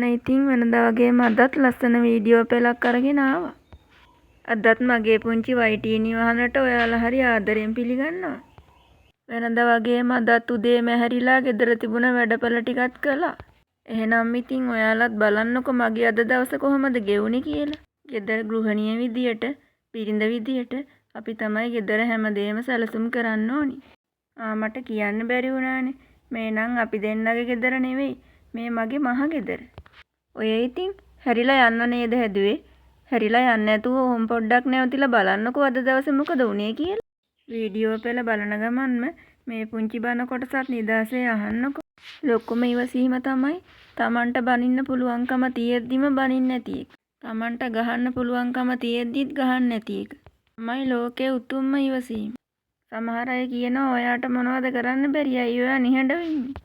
ඔන්න ඉතින් වෙනදා වගේම අදත් ලස්සන වීඩියෝ පෙළක් අරගෙන ආවා. අදත් මගේ පුංචි වයිටීනි වහනට ඔයාලා හරි ආදරෙන් පිළිගන්නවා. වෙනදා වගේම අදත් උදේම ඇහැරිලා ගෙදර තිබුණ වැඩපළ ටිකත් කළා. එහෙනම් ඉතින් ඔයාලත් බලන්නකො මගේ අද දවස කොහොමද ගෙවුනේ කියලා. ගෙදර ගෘහණිය විදියට, බිරිඳ විදියට අපි තමයි ගෙදර හැමදේම සැලසුම් කරන්න ඕනි. මට කියන්න බැරි වුණානේ. මේ නම් අපි දෙන්නගේ ගෙදර නෙවෙයි. මේ මගේ මහ ගෙදර. ඔය ඉතින් හැරිලා යන්න නේද හැදුවේ? හැරිලා යන්න නැතුව ඕම් පොඩ්ඩක් නැවතිලා බලන්නකෝ අද දවසේ මොකද වුනේ කියලා. වීඩියෝ පෙළ බලන ගමන්ම මේ පුංචි බන කොටසත් නිදාසේ අහන්නකෝ. ලොකුම ඉවසීම තමයි Tamanට බනින්න පුළුවන්කම තියෙද්දිම බනින්න නැති එක. Tamanට ගහන්න පුළුවන්කම තියෙද්දිත් ගහන්න නැති එක. තමයි ලෝකයේ උතුම්ම ඉවසීම. සමහර අය කියනවා ඔයාට මොනවද කරන්න බැරි අය ඔයා නිහඬව ඉන්නේ.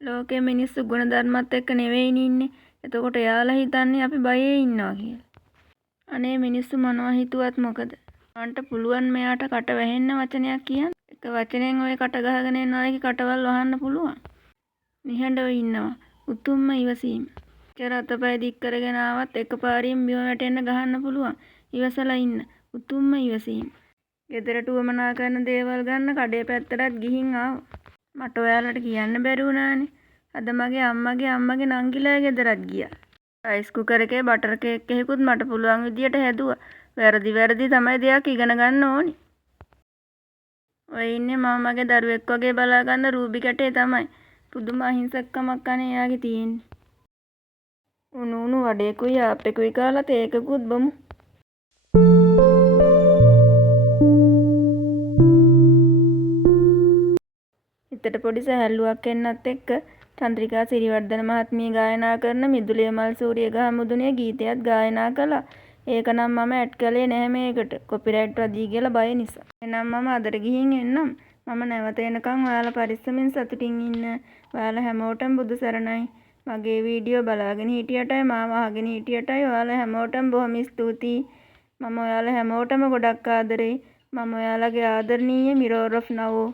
ලෝකයේ මිනිස්සු ගුණධර්මත් එක්ක නෙවෙයිනේ ඉන්නේ. එතකොට එයාලා හිතන්නේ අපි බයේ ඉන්නවා කියලා. අනේ මිනිස්සු මොනවා හිතුවත් මොකද? මන්ට පුළුවන් මෙයාට කට වැහෙන්න වචනයක් කියන්න. එක වචනෙන් ඔය කට ගහගෙන එන අයගේ කටවල් වහන්න පුළුවන්. නිහඬව ඉන්නවා. උතුම්ම ඉවසීම. චර අතපය දික් කරගෙන ආවත් එකපාරින් බිම වැටෙන්න ගහන්න පුළුවන්. ඉවසලා ඉන්න. උතුම්ම ඉවසීම. ගෙදරට උවමනා කරන දේවල් ගන්න කඩේ පැත්තටත් ගිහින් ආවා. මට ඔයාලට කියන්න බැරි වුණානේ. අද මගේ අම්මගේ නංගිලා ගෙදරත් ගියා. රයිස් කුකර් එකේ බටර් කේක් එකකුත් මට පුළුවන් විදියට හැදුවා. වැරදි තමයි දෙයක් ඉගෙන ගන්න ඕනි. ඔය ඉන්නේ මම මගේ දරුවෙක් වගේ බලා ගන්න රූබි කැටේ තමයි. පුදුම අහිංසකකමක් අනේ එයාගේ තියෙන්නේ. උණු වඩේකුයි ආප්පෙකුයි කාලා තේකකුත් බමු. හිතට පොඩි සැහැල්ලුවක් එන්නත් එක්ක චන්ද්‍රිකා සිරිවර්ධන මහත්මිය ගායනා කරන මිදුලේ මල් සූරිය ගහ මුදුනේ ගීතයත් ගායනා කළා. ඒක නම් මම ඇඩ් කළේ නැහැ මේකට. කොපිරයිට් වදී කියලා බය නිසා. එහෙනම් මම අදට ගිහින් එන්නම්. මම නැවත එනකන් ඔයාලා පරිස්සමින් සතුටින් ඉන්න. ඔයාලා හැමෝටම බුදු සරණයි. මගේ වීඩියෝ බලාගෙන හිටියටයි මාව අහගෙන හිටියටයි ඔයාලා හැමෝටම බොහොම ස්තුතියි. මම ඔයාලා හැමෝටම ගොඩක් ආදරෙයි. මම ඔයාලගේ ආදරණීය මිරර් ඔෆ් නවෝ.